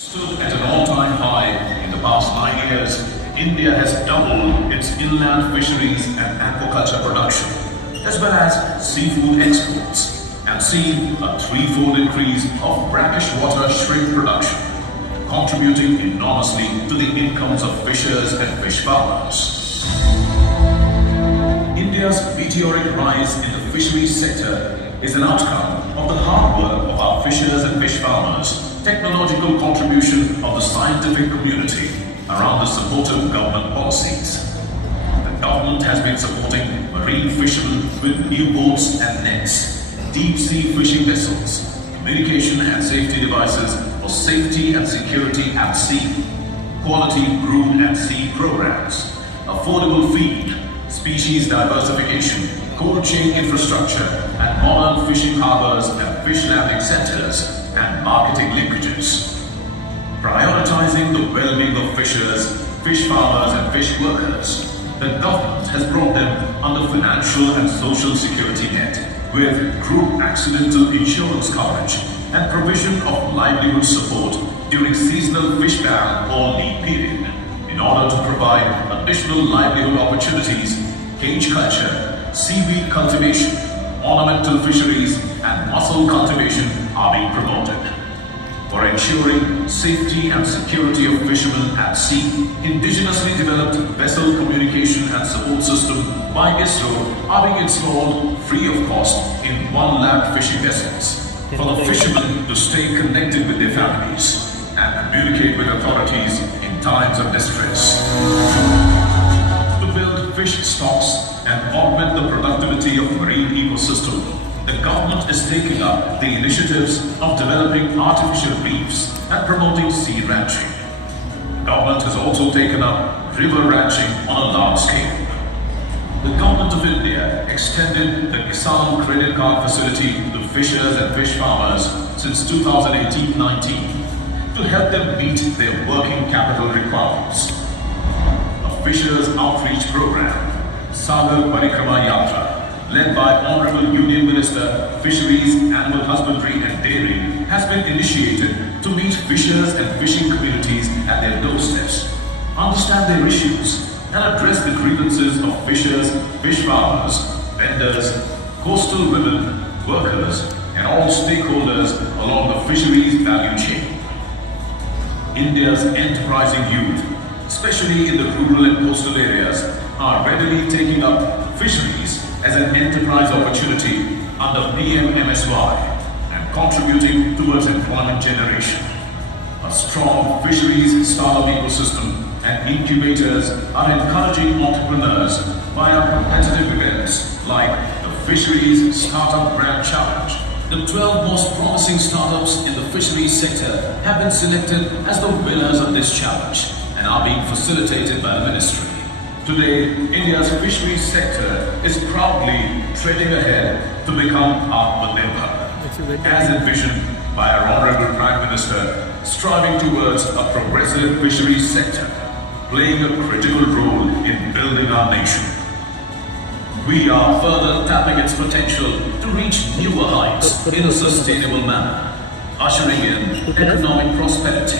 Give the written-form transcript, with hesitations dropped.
Stood at an all-time high in the past 9 years, India has doubled its inland fisheries and aquaculture production, as well as seafood exports, and seen a threefold increase of brackish water shrimp production, contributing enormously to the incomes of fishers and fish farmers. India's meteoric rise in the fisheries sector is an outcome of the hard work of our fishers and fish farmers, technological contribution of the scientific community around the supportive government policies. The government has been supporting marine fishermen with new boats and nets, deep-sea fishing vessels, communication and safety devices for safety and security at sea, quality brood at sea programs, affordable feed, species diversification, cold chain infrastructure, and modern fishing harbors and fish landing centers, and marketing linkages. Prioritizing the well-being of fishers, fish farmers and fish workers, the government has brought them under financial and social security net with group accidental insurance coverage and provision of livelihood support during seasonal fish ban or lean period in order to provide additional livelihood opportunities. Cage culture, seaweed cultivation, ornamental fisheries and mussel cultivation are being promoted. For ensuring safety and security of fishermen at sea, indigenously developed vessel communication and support system by ISRO are being installed free of cost in 1 lakh fishing vessels for the fishermen to stay connected with their families and communicate with authorities in times of distress. To build fish stocks and augment the productivity of marine ecosystem, the government is taking up the initiatives of developing artificial reefs and promoting sea ranching. The government has also taken up river ranching on a large scale. The government of India extended the Kisan credit card facility to fishers and fish farmers since 2018-19 to help them meet their working capital requirements. A fishers outreach program, Sagar Parikrama Yatra, led by Honorable Union Minister, Fisheries, Animal Husbandry and Dairy, has been initiated to meet fishers and fishing communities at their doorsteps, understand their issues, and address the grievances of fishers, fish farmers, vendors, coastal women, workers, and all stakeholders along the fisheries value chain. India's enterprising youth, especially in the rural and coastal areas, are readily taking up fisheries as an enterprise opportunity under PM-MSY and contributing towards employment generation. A strong fisheries startup ecosystem and incubators are encouraging entrepreneurs via competitive events like the Fisheries Startup Brand Challenge. The 12 most promising startups in the fisheries sector have been selected as the winners of this challenge and are being facilitated by the ministry. Today, India's fisheries sector is proudly treading ahead to become Atmanirbhar, as envisioned by our Honorable Prime Minister, striving towards a progressive fisheries sector, playing a critical role in building our nation. We are further tapping its potential to reach newer heights in a sustainable manner, ushering in economic prosperity.